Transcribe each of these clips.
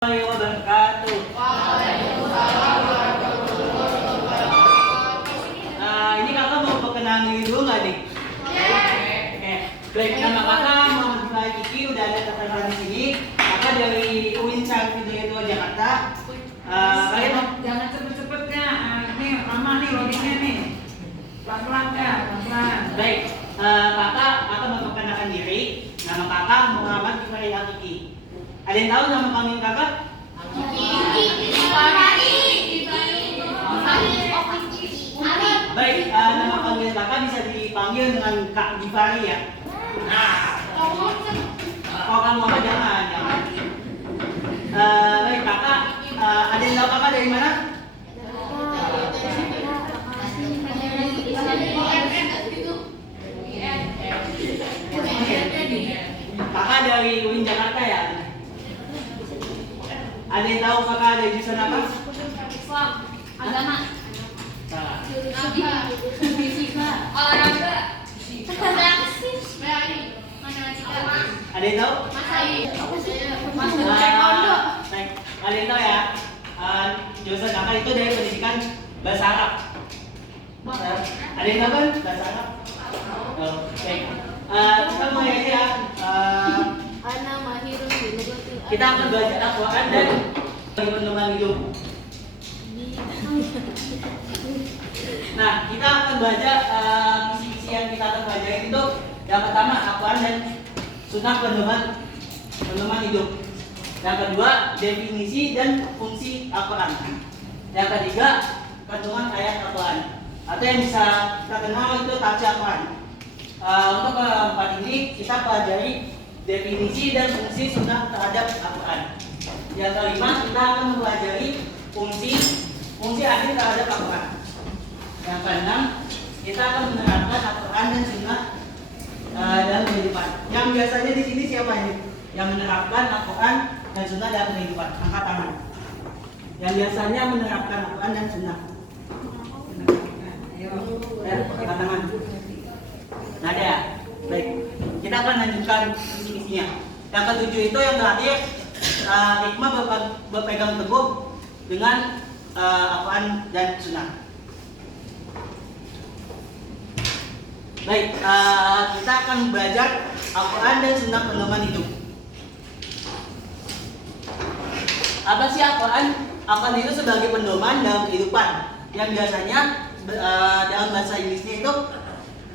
Wabarakatuh. Ini kakak mau perkenalan diri dulu nggak nih? Oke. Baik, nama kakak Muhammad Ibrahim Kiki, udah ada tertera di sini. Kakak dari UIN Syarif Hidayatullah Jakarta. Kalian Jangan cepet-cepet kak. Ini lama nih loadingnya nih. Pelan-pelan kak, pelan-pelan. baik, kakak mau perkenalkan diri. Nama kakak Muhammad Ibrahim Kiki. Ada yang tahu nama panggilan kakak? Baik, nama panggilan kakak bisa dipanggil dengan Kak Gifari ya. Kalau kamu apa jangan. Baik kakak, ada yang tahu kakak dari mana? Kakak dari UIN Jakarta ya. Ada yang tahu kakak dari jurusan apa? Islam, agama, Salah. fisika, olahraga, matematika, Ada yang tahu? masuk taekwondo. Baik, ada yang tahu ya? Jurusan kakak itu dari pendidikan bahasa Arab. Ada yang tahu kan bahasa Arab? Oh, baik. Kita mulai aja ya. Ana mahirun bi lugatil Kita akan belajar Al-Quran dan bagi pedoman hidup. Nah, kita akan belajar misi-misi yang kita akan pelajari itu yang pertama Al-Quran dan sunnah pedoman hidup. Yang kedua definisi dan fungsi Al-Quran. Yang ketiga kandungan ayat Al-Quran atau yang bisa kita kenal itu tafsir Al-Quran. Untuk keempat ini kita pelajari definisi dan fungsi sunnah terhadap Al-Quran. Yang kelima kita akan mempelajari fungsi akhir terhadap Al-Quran. Yang keenam kita akan menerapkan Al-Quran dan sunnah dalam kehidupan. Yang biasanya di sini siapa ini? Yang menerapkan Al-Quran dan sunnah dalam kehidupan. Angkat tangan. Yang biasanya menerapkan Al-Quran dan sunnah. Angkat tangan. Nah ada ya? Baik, kita akan lanjutkan misi-misinya. Yang ketujuh itu yang terakhir, hikmah berpegang teguh dengan Al-Quran dan sunnah. Baik, kita akan belajar Al-Quran dan sunnah pedoman hidup. Apa sih Al-Quran? Al-Quran itu sebagai pedoman dalam kehidupan yang biasanya dalam bahasa Inggrisnya itu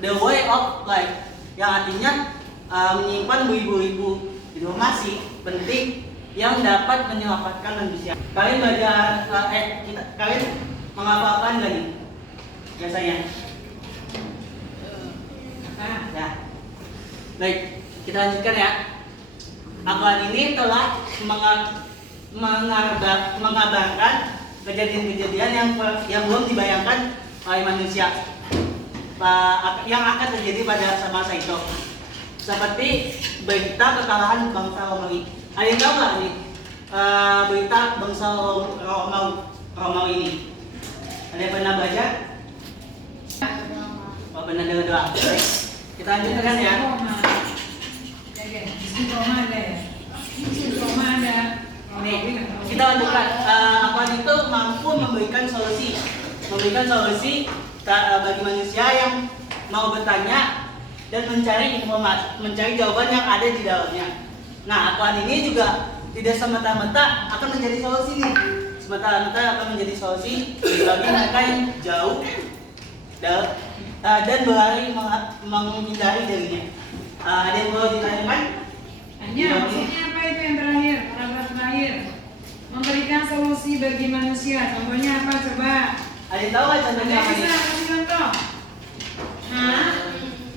the way of life, yang artinya menyimpan beribu-ribu informasi penting yang dapat menyelamatkan manusia. Kalian belajar, kalian menghafalkan nggak nih biasanya? Ya. Baik, kita lanjutkan ya. Al-Quran ini telah mengabarkan kejadian-kejadian yang belum dibayangkan oleh manusia yang akan terjadi pada masa itu, seperti berita kekalahan bangsa Romawi. Ada yang tahu nggak nih berita bangsa Romawi ini? Ada yang pernah baca? Oh, pernah dengar? Kita lanjutkan ya. Roma ada ya? Roma ada. Nih, kita lanjutkan. Al-Quran itu mampu memberikan solusi bagi manusia yang mau bertanya dan mencari jawaban yang ada di dalamnya. Nah, Al-Quran ini juga tidak semata-mata akan menjadi solusi nih. Semata-mata akan menjadi solusi bagi mereka yang jauh dan berlari menghindari darinya. Ada yang mau ditanyakan? Hanya maksudnya apa itu yang terakhir? Paragraf terakhir. Memberikan solusi bagi manusia. Contohnya apa coba? Ada yang tahu nggak contohnya apa Bisa nih? kasih contoh. Hah?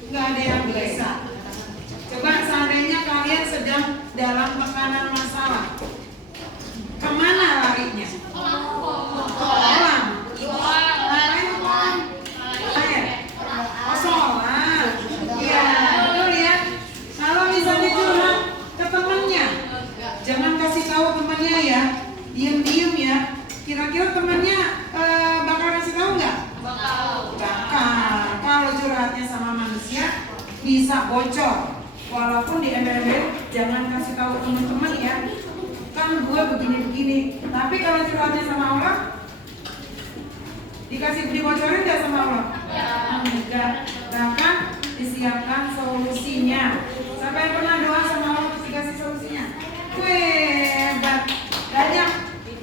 Nggak ada yang bisa. Coba seandainya kalian sedang dalam tekanan masalah, kemana larinya? Kolam. Ngapain kolam? Air. Oh, sholat. Iya, betul ya. Kalau misalnya curhat ke temannya, jangan kasih tahu temannya ya. Diem-diem ya. Kira-kira temannya bakal kasih tahu nggak? Bakal. Kalau curhatnya sama manusia bisa bocor. Walaupun di embel-embel jangan kasih tahu teman-teman ya. gue begini-begini. Tapi kalau curhatnya sama Allah, dikasih dibocorin nggak sama Allah? Enggak. Bahkan disiapkan solusinya. Siapa yang pernah doa sama Allah terus dikasih solusinya? Wih, hebat. Banyak,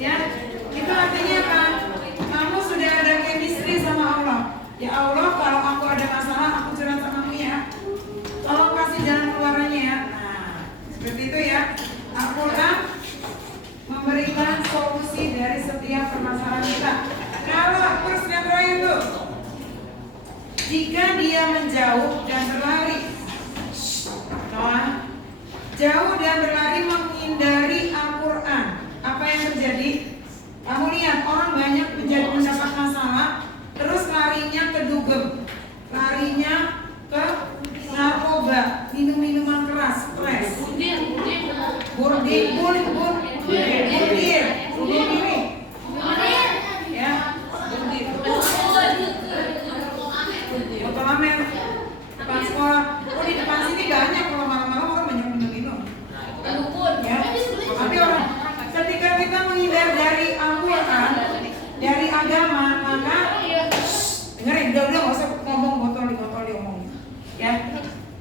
ya. Itu artinya apa? Kamu sudah ada chemistry sama Allah. Ya Allah, kalau aku ada masalah, aku curhat sama kamu ya. Tolong kasih jalan keluarnya ya. Nah, seperti itu ya. Al-Quran memberikan solusi dari setiap permasalahan kita. Kalau terus yang terakhir tuh, jika dia menjauh dan berlari, Noah, jauh dan berlari menghindari Al-Quran, apa yang terjadi? Kamu lihat orang banyak mendapat masalah, terus larinya ke dugem, larinya ke narkoba, minum-minuman keras, stres, bunuh diri, ya, fotomamer, depan sekolah. Oh, di depan sini banyak, kalau malam-malam orang banyak minum-minum. Ya, tapi orang ketika kita menghindar dari Al-Quran, dari agama, maka dengerin, udah nggak usah ngomong botol diomongin. Ya,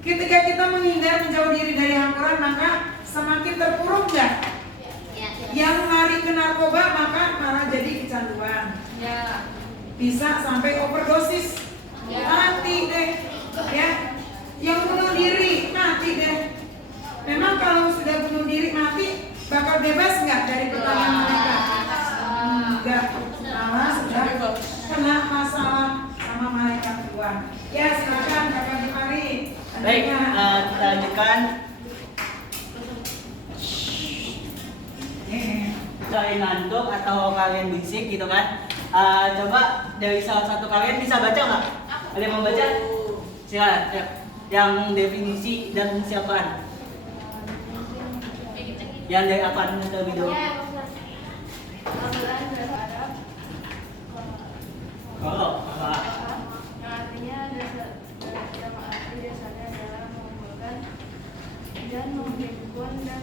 ketika kita menghindar menjauh diri dari Al-Quran, maka semakin terpuruk nggak? Yang lari ke narkoba maka malah jadi kecanduan. Bisa sampai overdosis, mati deh. Ya, yang bunuh diri mati deh. Memang kalau sudah bunuh diri mati bakal bebas nggak dari pertanyaan mereka? Enggak, malah sudah kena masalah sama malaikat Tuhan. Ya, silakan Kakak Jumari. Baik, kita lanjutkan. Kalian ngantuk atau kalian bisik gitu kan? Coba dari salah satu kalian bisa baca nggak? Ada yang mau baca? Silakan. Ya. Yang definisi dan fungsi apaan? Yang dari apaan terlebih dahulu? Oh, apa? Artinya dasarnya adalah mengumpulkan dan menghimpun dan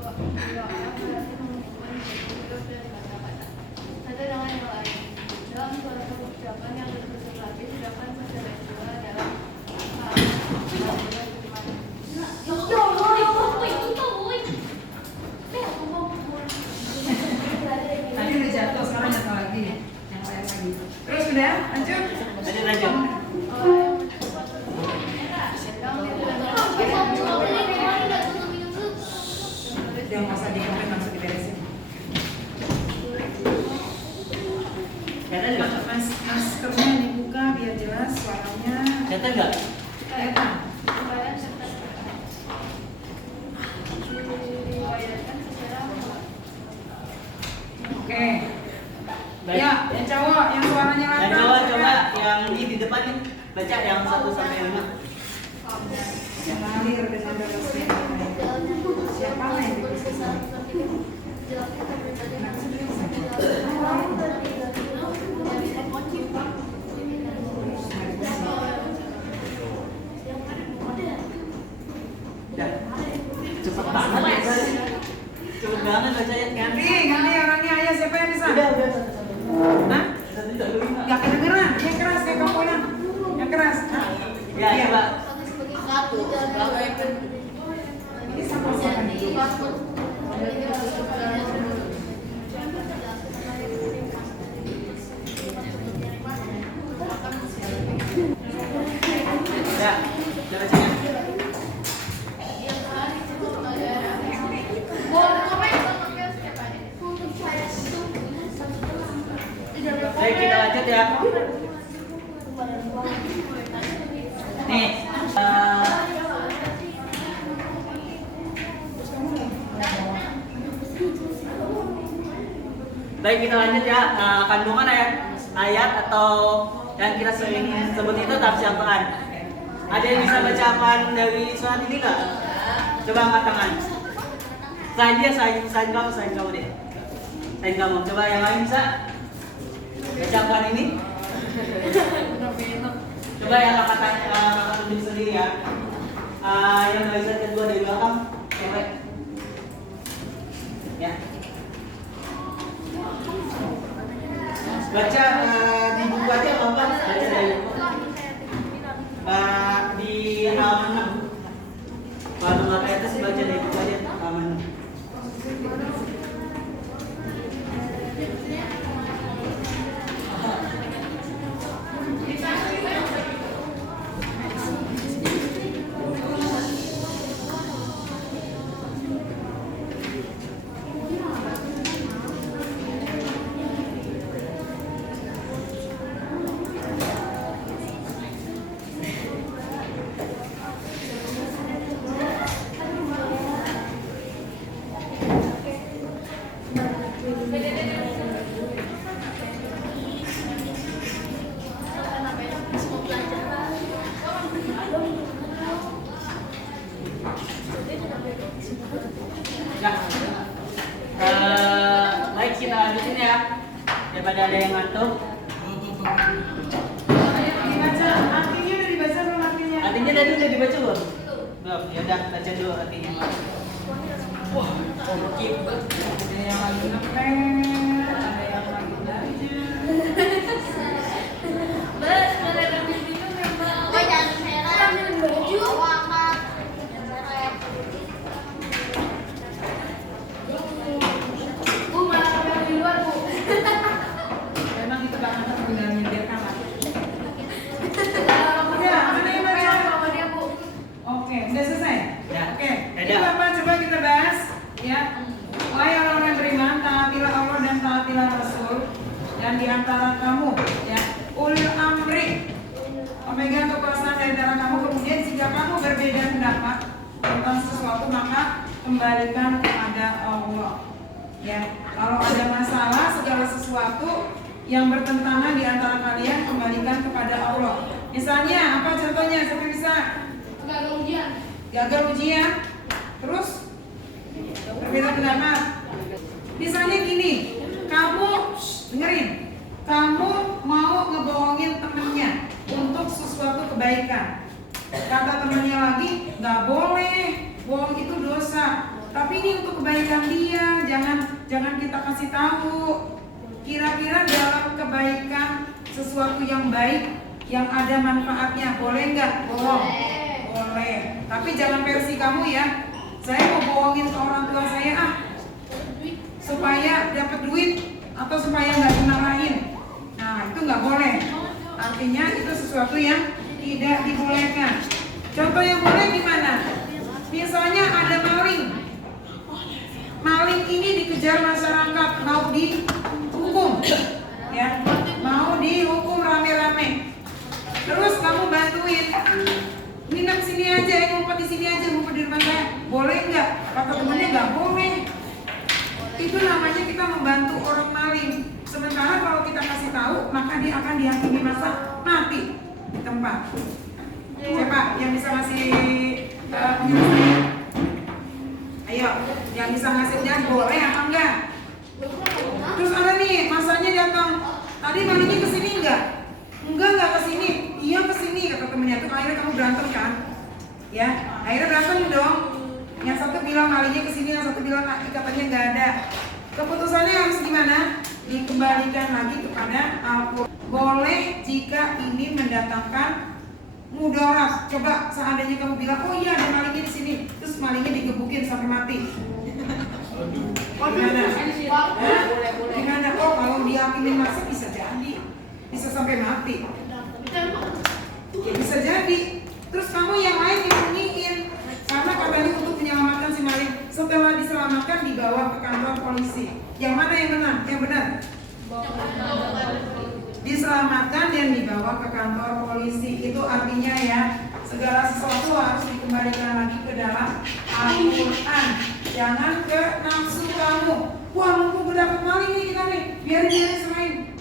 doa berarti mengumpulkan huruf dan kata-kata satu dengan yang lain dalam suatu ucapan yang berbentuk lagi, sedangkan secara istilah dalam Tadi udah jatuh, sekarang jatuh lagi. Yang kayak tadi. Terus udah, lanjut. Lanjut. Udah nggak usah dikomen, langsung diberesin. Kelihatan nggak? Maskernya dibuka biar jelas suaranya. Kelihatan nggak? Kelihatan. Oke. Baik. Ya, yang cowok, yang suaranya lantang. Yang coba yang di depan nih, baca yang 1 sampai 5. Yang ngalir dengan derasnya. Siapa yang dipisah? Cepet banget bacanya. Cepet banget bacanya. Ganti orangnya, ayo siapa yang bisa? Udah. Hah? 1, 2, 5. Gak kedengeran, yang keras kayak komponen. Yang keras. Ya, Iya. coba. Ini sama-sama. Ya, udah bacanya. Baik, kita lanjut ya. Nih, baik kita lanjut ya. Kandungan ayat atau yang kita sering sebut itu tafsir Al-Quran. Ada yang bisa baca apaan dari surat ini nggak? Coba angkat tangan. Selain kamu deh. Selain kamu, coba yang lain bisa baca apaan ini? Coba yang kakak tunjuk sendiri ya. Yang barisan kedua dari belakang, cewek. Ya. Baca di buku aja apa? Baca dari buku. Di halaman 6. Kalau nggak kayak atas baca dari buku aja halaman 6. Nah, baik kita lanjutin ya, daripada ada yang ngantuk. Dibaca, artinya udah dibaca belum artinya? Artinya tadi udah dibaca belum? Belum, ya udah baca dulu artinya. Wah, komplek. Ada yang lagi ngepel, ada yang lagi belajar. Memang itu banget sebenarnya biar kamar. Udah, mana yang baca? Oke, udah selesai? Ya. Oke, Ya, ini dah. Bapak coba kita bahas ya. Wahai orang yang beriman, taatilah Allah dan taatilah Rasul. Dan di antara kamu ya, ulil amri, pemegang kekuasaan di antara kamu. Kemudian jika kamu berbeda pendapat tentang sesuatu, maka kembalikan kepada Allah. Ya, kalau ada masalah segala sesuatu yang bertentangan di antara kalian, kembalikan kepada Allah. Misalnya apa contohnya? Siapa bisa? Gagal ujian, terus berbeda pendapat. Misalnya gini, kamu dengerin, kamu mau ngebohongin temennya untuk sesuatu kebaikan. Kata temennya lagi, nggak boleh, bohong itu dosa. Tapi ini untuk kebaikan dia, jangan kita kasih tahu. Kira-kira dalam kebaikan sesuatu yang baik, yang ada manfaatnya, boleh nggak bohong? Boleh. Tapi jangan versi kamu ya. Saya mau bohongin ke orang tua saya supaya dapat duit atau supaya nggak dimarahin. Nah itu nggak boleh. Artinya itu sesuatu yang tidak dibolehkan. Contoh yang boleh gimana? Misalnya ada maling. Maling ini dikejar masyarakat, mau dihukum, ya, mau dihukum rame-rame. Terus kamu bantuin. Nginep sini aja, ngumpet di sini aja, ngumpet di rumah saya. Boleh nggak? Kata temannya nggak boleh. Itu namanya kita membantu orang maling. Sementara kalau kita kasih tahu, maka dia akan dihakimi masa mati di tempat. Siapa yang bisa ngasih penjelasan? Ayo, yang bisa ngasih penjelasan boleh apa enggak? Terus ada nih, masanya datang. Tadi malingnya kesini enggak? Enggak kesini. Iya kesini, kata temennya. Tuh akhirnya kamu berantem kan? Ya, akhirnya berantem dong. Yang satu bilang malingnya kesini, yang satu bilang ikatannya nggak ada. Keputusannya harus gimana? Dikembalikan lagi kepada Al-Quran. Boleh jika ini mendatangkan mudarat. Coba seandainya kamu bilang, oh iya ada malingnya di sini, terus malingnya digebukin sampai mati. Gimana? Gimana? Oh kalau dihakimin masa bisa jadi, bisa sampai mati. Ya bisa jadi. Terus kamu yang lain nyembunyiin karena katanya untuk menyelamatkan si maling. Setelah diselamatkan dibawa ke kantor polisi. Yang mana yang benar? Yang benar? Diselamatkan dan dibawa ke kantor polisi. Itu artinya ya, segala sesuatu harus dikembalikan lagi ke dalam Al-Quran. Jangan ke nafsu kamu. Wah mumpung dapat maling nih kita nih, biar dia selain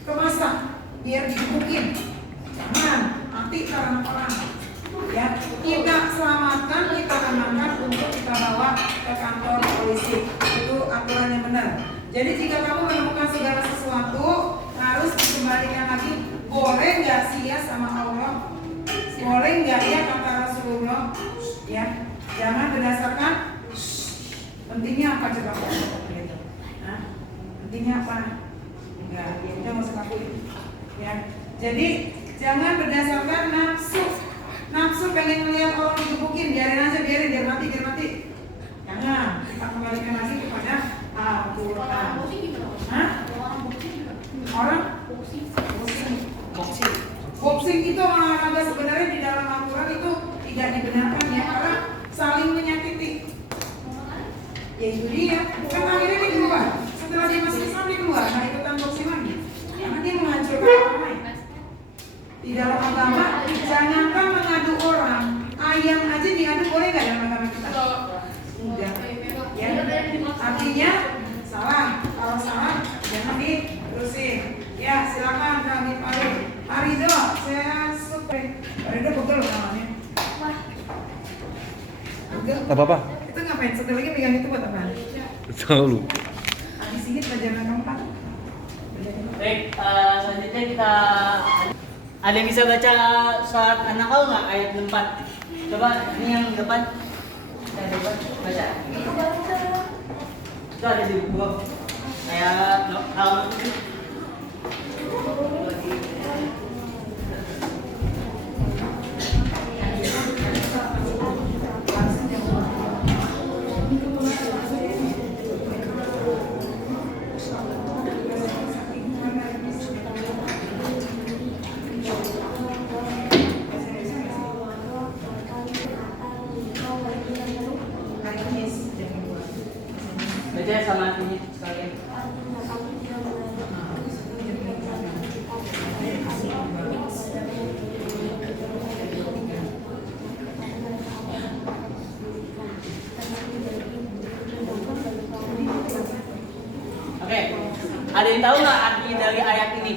ke masa, biar digebukin. Jangan, nanti karena orang. Ya, kita selamatkan, kita amankan untuk kita bawa ke kantor polisi. Itu aturan yang benar. Jadi jika kamu menemukan segala sesuatu harus dikembalikan lagi. Boleh nggak sih ya sama Allah? Boleh nggak ya kata Rasulullah? Ya, jangan berdasarkan pentingnya apa coba? Pentingnya apa? Enggak, ya udah nggak usah lakuin. Ya, jadi jangan berdasarkan nafsu. Nafsu pengen melihat orang digebukin, biarin aja, biar mati. Jangan, kita kembalikan lagi kepada Al-Quran. Hah? Orang? Boxing itu olahraga sebenarnya di dalam Al-Quran itu tidak dibenarkan ya, karena saling menyakiti. Ya itu dia, kan akhirnya dia keluar. Setelah dia masuk Islam dia keluar, nah ikutan boxing lagi. Karena dia menghancurkan orang lain. Di dalam agama, jangankan mengadu orang, ayam aja diadu boleh nggak dalam agama kita? Enggak. Ya, artinya salah. Kalau salah, jangan diterusin. Ya, silakan kami Pak Ridho. Saya suka. Pak Ridho pegel namanya. Pegel. Apa? Itu ngapain? Satu lagi pegang itu buat apa? Tahu. Habis ini pelajaran keempat. Baik, selanjutnya kita ada yang bisa baca surat An-Nahl nggak ayat 4? Coba ini yang depan. Yang depan baca. Itu ada di buku. Kayak halaman itu. Baca sama ini sekalian. Oke, ada yang tahu nggak arti dari ayat ini?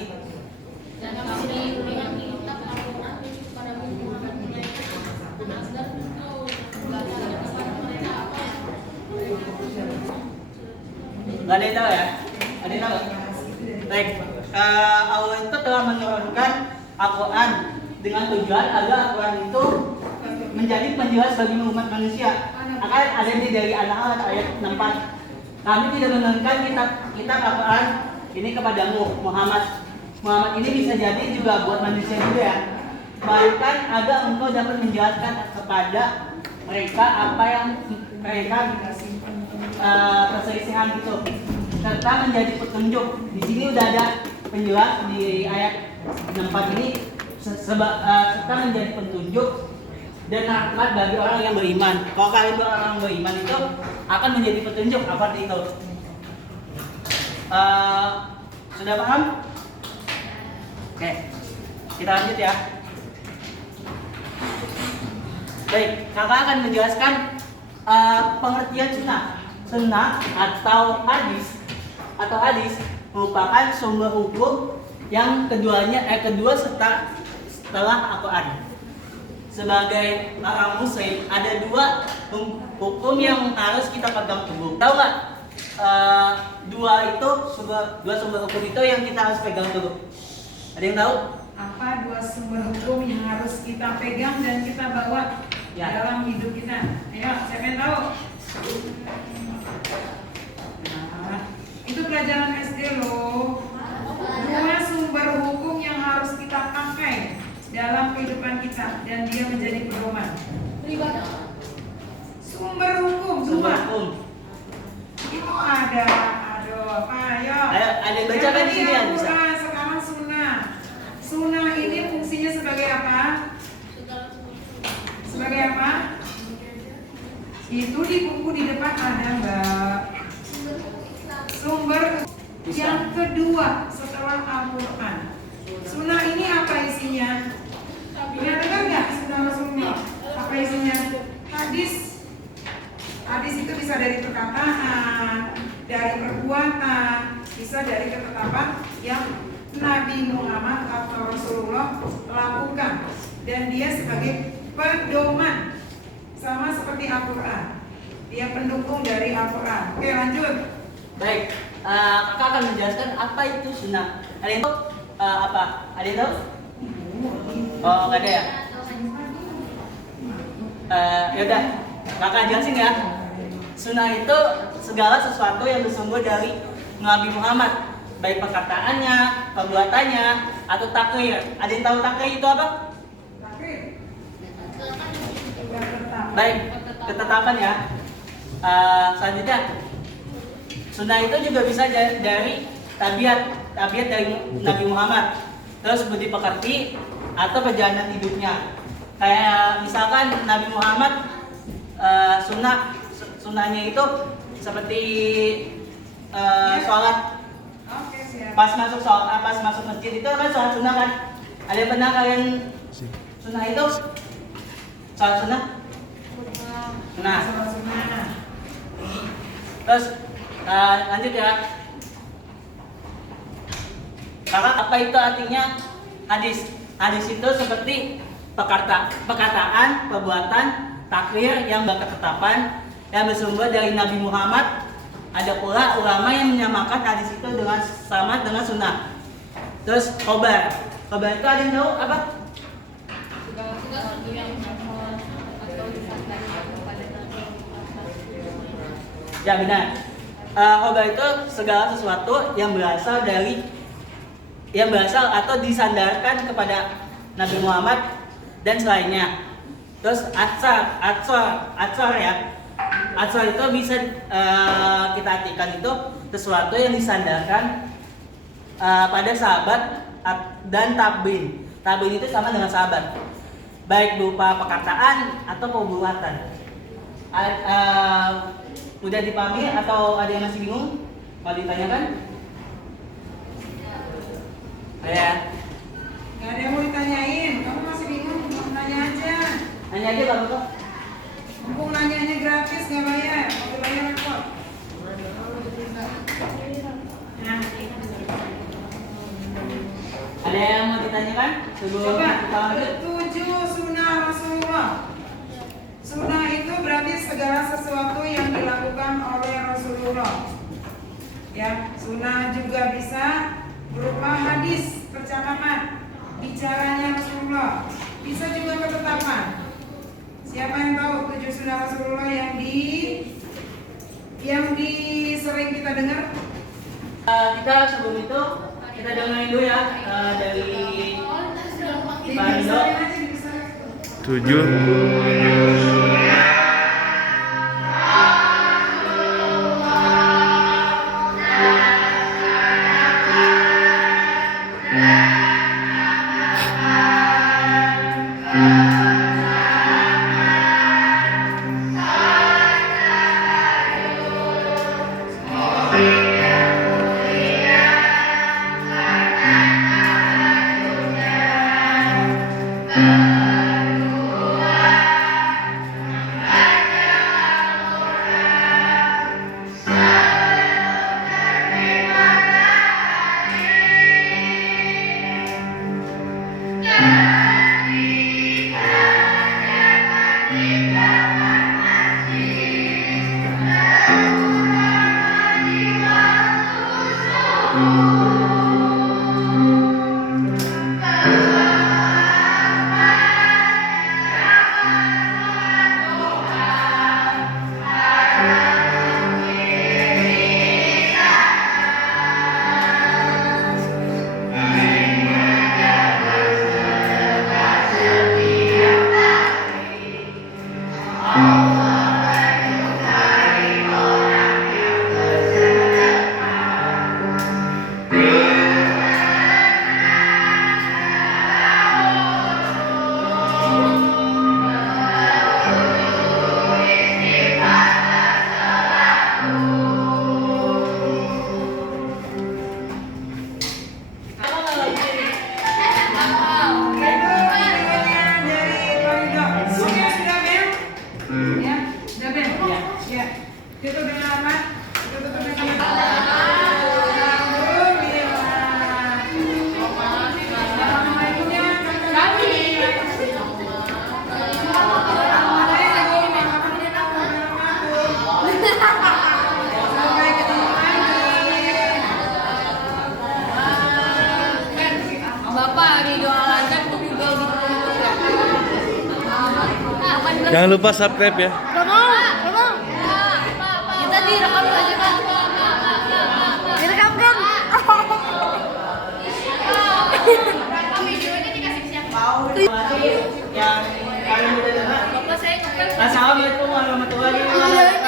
Nggak ada yang tahu ya? Ada yang tahu? Baik, Allah itu telah menurunkan Al-Quran dengan tujuan agar Al-Quran itu menjadi penjelas bagi umat manusia. Akan ada di dari An-Nahl ayat 4. Kami tidak menurunkan kitab Al-Quran ini kepadamu Muhammad. Muhammad ini bisa jadi juga buat manusia juga ya. Melainkan agar engkau dapat menjelaskan kepada mereka apa yang mereka perselisihan gitu, serta menjadi petunjuk. Di sini udah ada penjelas di ayat 4 ini serta menjadi petunjuk dan rahmat bagi orang yang beriman. Kalau kalian orang beriman itu akan menjadi petunjuk, apa itu? Sudah paham? Oke, kita lanjut ya. Baik, kakak akan menjelaskan pengertian sunnah. Sunnah atau hadis merupakan sumber hukum yang kedua setelah Al-Quran. Sebagai orang muslim ada dua hukum yang harus kita pegang teguh. Tahu nggak? Dua sumber hukum itu yang kita harus pegang teguh. Ada yang tahu? Apa dua sumber hukum yang harus kita pegang dan kita bawa dalam hidup kita? Ayo, siapa yang tahu? Nah, itu pelajaran SD loh. Dua sumber hukum yang harus kita pakai dalam kehidupan kita dan dia menjadi pedoman. Sumber hukum dua. Itu ada apa ya? Ada yang baca kan di sini ya? Sekarang sunnah. Sunnah ini fungsinya sebagai apa? Sebagai apa? Itu di buku di depan ada Mbak. Sumber yang kedua setelah Al-Quran. Sunnah ini apa isinya? Pernah dengar nggak sunnah Rasulullah? Apa isinya? Hadis. Hadis itu bisa dari perkataan, dari perbuatan, bisa dari ketetapan yang Nabi Muhammad atau Rasulullah lakukan, dan dia sebagai pedoman. Sama seperti Al-Quran, dia pendukung dari Al-Quran. Oke, lanjut. Baik, kakak akan menjelaskan apa itu sunnah. Ada yang tahu apa? Ada yang tahu? Oh, nggak ada ya? Yaudah, kakak jelasin ya. Sunnah itu segala sesuatu yang bersumber dari Nabi Muhammad, baik perkataannya, perbuatannya, atau takrir. Ada yang tahu takrir itu apa? Takrib. Sudah tetap. Baik, ketetapan ya. Selanjutnya, sunnah itu juga bisa dari tabiat dari Nabi Muhammad. Terus budi pekerti atau perjalanan hidupnya. Kayak misalkan Nabi Muhammad sunnahnya itu seperti sholat. Oke, siap. Pas masuk masjid itu kan sholat sunnah kan. Ada yang pernah kalian sunnah itu? Sholat sunnah? Nah, Sunnah. terus lanjut ya. Maka apa itu artinya hadis? Hadis itu seperti perkataan, perbuatan, takrir yang berketetapan yang bersumber dari Nabi Muhammad. Ada pula ulama yang menyamakan hadis itu dengan sama dengan sunnah. Terus khobar itu ada yang tahu apa? Segala sesuatu yang mohon atau disampaikan kepada Nabi Muhammad. Ya benar. Khobar itu segala sesuatu yang berasal atau disandarkan kepada Nabi Muhammad dan selainnya. Terus atsar ya. Atsar itu bisa kita artikan itu sesuatu yang disandarkan pada sahabat dan tabiin. Tabiin itu sama dengan sahabat, baik berupa perkataan atau perbuatan. Udah dipahami atau ada yang masih bingung? Mau ditanyakan? Ya. Gak ada yang mau ditanyain. Kamu masih bingung? Nanya aja. Nanya aja Pak Bapak. Mumpung nanyanya gratis, nggak bayar. Kalau bayar repot. Nah, Ada yang mau ditanyakan sebelum coba kita lanjut? 7 sunnah Rasulullah. Sunnah itu berarti segala sesuatu yang dilakukan oleh Rasulullah. Ya, sunnah juga bisa berupa hadis, percakapan, bicaranya Rasulullah. Bisa juga ketetapan. Siapa yang tahu 7 sunnah Rasulullah yang sering kita dengar? Kita sebelum itu kita dengerin dulu ya dari Pak Indo. Dibesarin aja, dibesarin. 7. Jangan lupa subscribe ya. Gak mau. Kita direkam aja, Kak. Direkam kan? Yang paling mudah dengar. Bapak saya Assalamualaikum warahmatullahi wabarakatuh.